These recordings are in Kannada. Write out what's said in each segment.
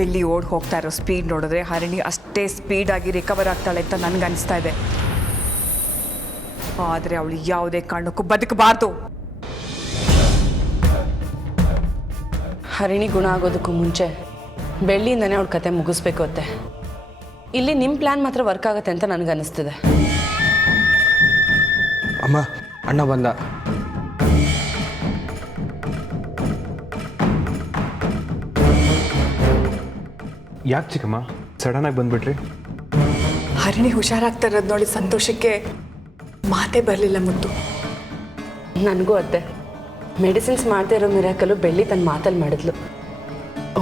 ಬೆಳ್ಳಿ ಓಡ್ ಹೋಗ್ತಾ ಇರೋ ಸ್ಪೀಡ್ ನೋಡಿದ್ರೆ ಹರಿಣಿ ಅಷ್ಟೇ ಸ್ಪೀಡಾಗಿ ರಿಕವರ್ ಆಗ್ತಾಳೆ ಅಂತ ನನಗನ್ನಿಸ್ತಾ ಇದೆ. ಆದರೆ ಅವಳು ಯಾವುದೇ ಕಾರಣಕ್ಕೂ ಬದುಕಬಾರ್ದು. ಹರಿಣಿ ಗುಣ ಆಗೋದಕ್ಕೂ ಮುಂಚೆ ಬೆಳ್ಳಿಯಿಂದನೇ ಅವಳ ಕತೆ ಮುಗಿಸ್ಬೇಕು ಅತ್ತೆ. ಇಲ್ಲಿ ನಿಮ್ಮ ಪ್ಲ್ಯಾನ್ ಮಾತ್ರ ವರ್ಕ್ ಆಗುತ್ತೆ ಅಂತ ನನಗನ್ನಿಸ್ತಿದೆ. ಅಮ್ಮ, ಅಣ್ಣ ಬಂದ. ಯಾಕೆ ಚಿಕ್ಕಮ್ಮ ಸಡನ್ನಾಗಿ ಬಂದ್ಬಿಟ್ರಿ? ಹರಿಣಿ ಹುಷಾರಾಗ್ತಾ ಇರೋದು ನೋಡಿ ಸಂತೋಷಕ್ಕೆ ಮಾತೇ ಬರಲಿಲ್ಲ ಮುತ್ತು. ನನಗೂ ಅತ್ತೆ, ಮೆಡಿಸಿನ್ಸ್ ಮಾಡ್ತಾ ಇರೋ ಮಿರಾಕಲು ಬೆಳ್ಳಿ ತನ್ನ ಮಾತಲ್ಲಿ ಮಾಡಿದ್ಲು.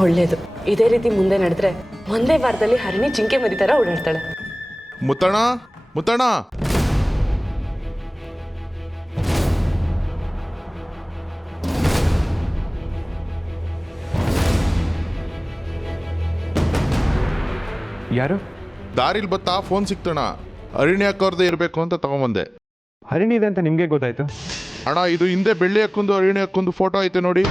ಒಳ್ಳೇದು, ಇದೇ ರೀತಿ ಮುಂದೆ ನಡೆದ್ರೆ ಒಂದೇ ವಾರದಲ್ಲಿ ಹರಿಣಿ ಜಿಂಕೆ ಮರಿ ಥರ ಓಡಾಡ್ತಾಳೆ. ಮುತ್ತಣ ಮುತ್ತಣ, ಯಾರು? ದಾರಿಲಿ ಬತ್ತಾ ಫೋನ್ ಸಿಕ್ತಣ. ಅರಿಣಿ ಅಕ್ಕವ್ರದ್ದೇ ಇರಬೇಕು ಅಂತ ತಗೊಂಬಂದೆ. ಹರಿಣಿ ಇದೆ ಅಂತ ನಿಮಗೆ ಗೊತ್ತಾಯ್ತು? ಅಣ್ಣ, ಇದು ಹಿಂದೆ ಬೆಳ್ಳಿ ಅಕ್ಕೊಂದು ಅರಿಣಿ ಅಕ್ಕೊಂದು ಫೋಟೋ ಐತೆ ನೋಡಿ.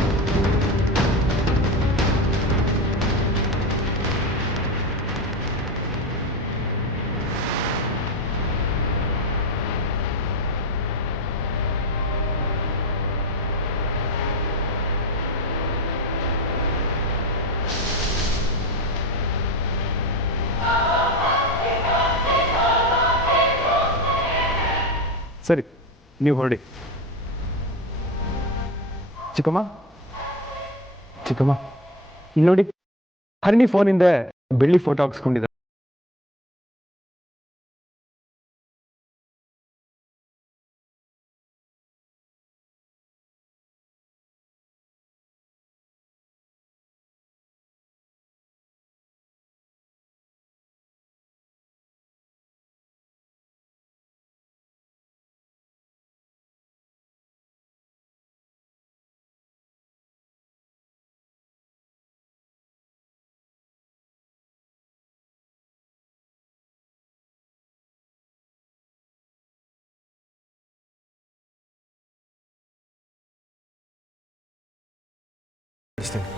ಸರಿ, ನೀವು ಹೊರಡಿ. ಚಿಕ್ಕಮ್ಮ ಚಿಕ್ಕಮ್ಮ, ಇಲ್ಲಿ ನೋಡಿ, ಹರಿಣಿ ಫೋನಿಂದ ಬೆಳ್ಳಿ ಫೋಟೋ ಹಾಕ್ಸ್ಕೊಂಡಿದ್ದಾರೆ.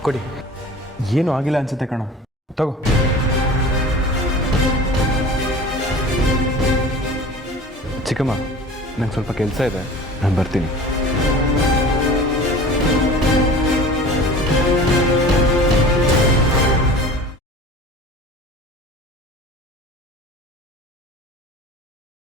ಕೊಡಿ. ಏನೂ ಆಗಿಲ್ಲ ಅನ್ಸುತ್ತೆ ಕಣೋ, ತಗೋ. ಚಿಕ್ಕಮ್ಮ, ನಂಗೆ ಸ್ವಲ್ಪ ಕೆಲಸ ಇದೆ, ನಾನು ಬರ್ತೀನಿ.